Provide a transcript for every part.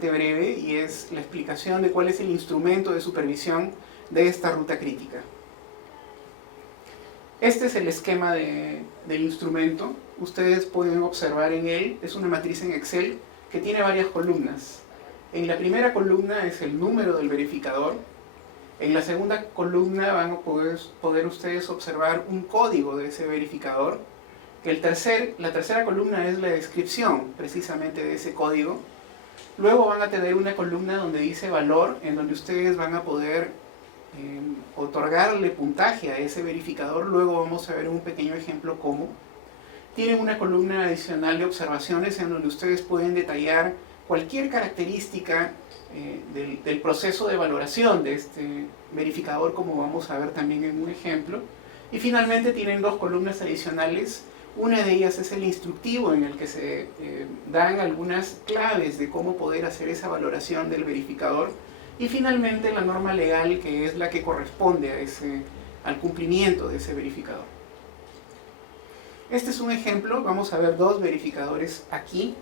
bastante breve y es la explicación de cuál es el instrumento de supervisión de esta ruta crítica. Este es el esquema del instrumento. Ustedes pueden observar en él, es una matriz en Excel que tiene varias columnas. En la primera columna es el número del verificador. En la segunda columna van a poder ustedes observar un código de ese verificador. La tercera columna es la descripción precisamente de ese código. Luego van a tener una columna donde dice valor, en donde ustedes van a poder otorgarle puntaje a ese verificador. Luego vamos a ver un pequeño ejemplo cómo. Tienen una columna adicional de observaciones en donde ustedes pueden detallar cualquier característica del proceso de valoración de este verificador, como vamos a ver también en un ejemplo. Y finalmente tienen dos columnas adicionales. Una de ellas es el instructivo, en el que se dan algunas claves de cómo poder hacer esa valoración del verificador. Y finalmente la norma legal, que es la que corresponde al cumplimiento de ese verificador. Este es un ejemplo. Vamos a ver dos verificadores aquí.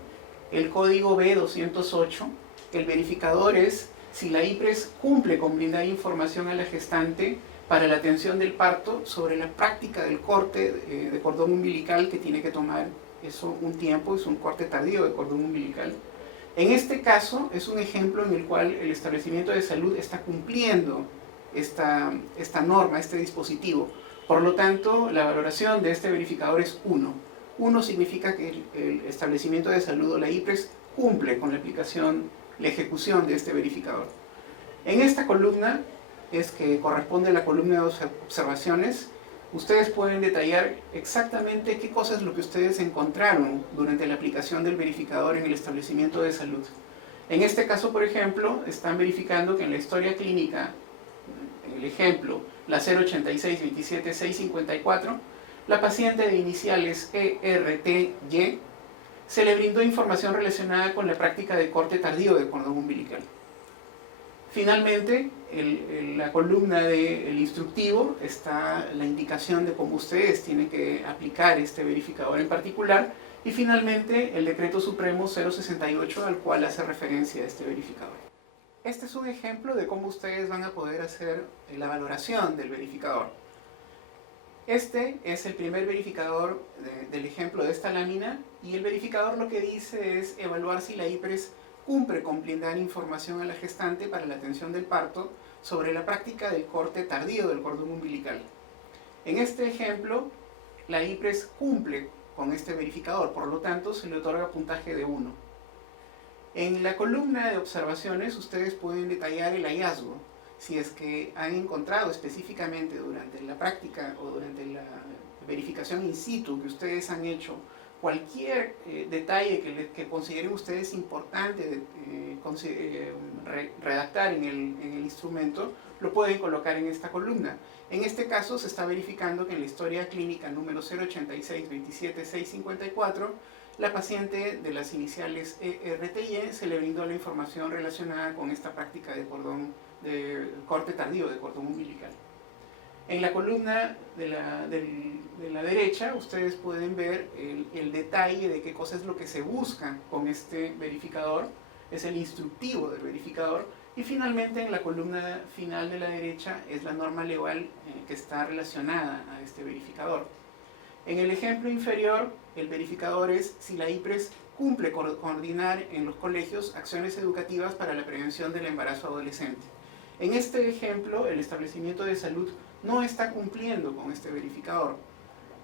El código B208, el verificador es si la IPRES cumple con brindar información a la gestante para la atención del parto sobre la práctica del corte de cordón umbilical, que tiene que tomar eso un tiempo, es un corte tardío de cordón umbilical. En este caso es un ejemplo en el cual el establecimiento de salud está cumpliendo esta norma, este dispositivo. Por lo tanto, la valoración de este verificador es 1. 1 significa que el establecimiento de salud o la IPRES cumple con la ejecución de este verificador. En esta columna, es que corresponde a la columna de observaciones, ustedes pueden detallar exactamente qué cosa es lo que ustedes encontraron durante la aplicación del verificador en el establecimiento de salud. En este caso, por ejemplo, están verificando que en la historia clínica, en el ejemplo, la 086-27-654, la paciente de iniciales ERTY se le brindó información relacionada con la práctica de corte tardío de cordón umbilical. Finalmente, en la columna del instructivo está la indicación de cómo ustedes tienen que aplicar este verificador en particular, y finalmente el decreto supremo 068 al cual hace referencia a este verificador. Este es un ejemplo de cómo ustedes van a poder hacer la valoración del verificador. Este es el primer verificador del ejemplo de esta lámina, y el verificador lo que dice es evaluar si la IPRES cumple con brindar información a la gestante para la atención del parto sobre la práctica del corte tardío del cordón umbilical. En este ejemplo, la IPRES cumple con este verificador, por lo tanto se le otorga puntaje de 1. En la columna de observaciones ustedes pueden detallar el hallazgo, si es que han encontrado específicamente durante la práctica o durante la verificación in situ que ustedes han hecho cualquier detalle que consideren ustedes importante redactar en el instrumento, lo pueden colocar en esta columna. En este caso se está verificando que en la historia clínica número 086-27-654, la paciente de las iniciales ERTY se le brindó la información relacionada con esta práctica de corte tardío de cordón umbilical. En la columna de la derecha ustedes pueden ver el detalle de qué cosa es lo que se busca con este verificador, es el instructivo del verificador, y finalmente en la columna final de la derecha es la norma legal que está relacionada a este verificador. En el ejemplo inferior, el verificador es si la IPRES cumple con coordinar en los colegios acciones educativas para la prevención del embarazo adolescente. En este ejemplo, el establecimiento de salud no está cumpliendo con este verificador.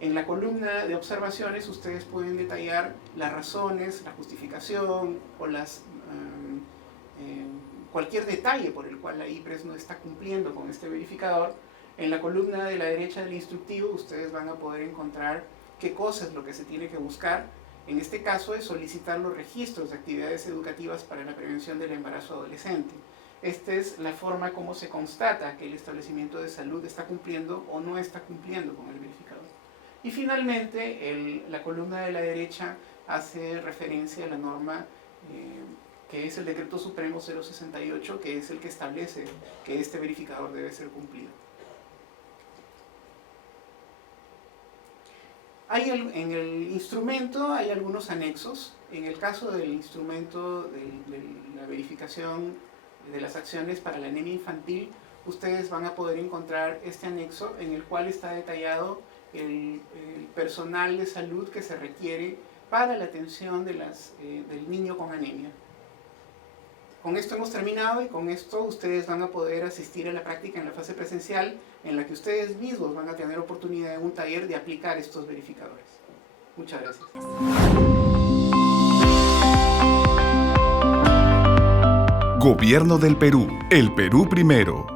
En la columna de observaciones ustedes pueden detallar las razones, la justificación o cualquier detalle por el cual la IPRES no está cumpliendo con este verificador. En la columna de la derecha del instructivo ustedes van a poder encontrar qué cosa es lo que se tiene que buscar. En este caso es solicitar los registros de actividades educativas para la prevención del embarazo adolescente. Esta es la forma como se constata que el establecimiento de salud está cumpliendo o no está cumpliendo con el verificador. Y finalmente, la columna de la derecha hace referencia a la norma que es el decreto supremo 068, que es el que establece que este verificador debe ser cumplido. En el instrumento hay algunos anexos. En el caso del instrumento de la verificación de las acciones para la anemia infantil, ustedes van a poder encontrar este anexo en el cual está detallado el personal de salud que se requiere para la atención del niño con anemia. Con esto hemos terminado y con esto ustedes van a poder asistir a la práctica en la fase presencial, en la que ustedes mismos van a tener oportunidad en un taller de aplicar estos verificadores. Muchas gracias. Gobierno del Perú. El Perú primero.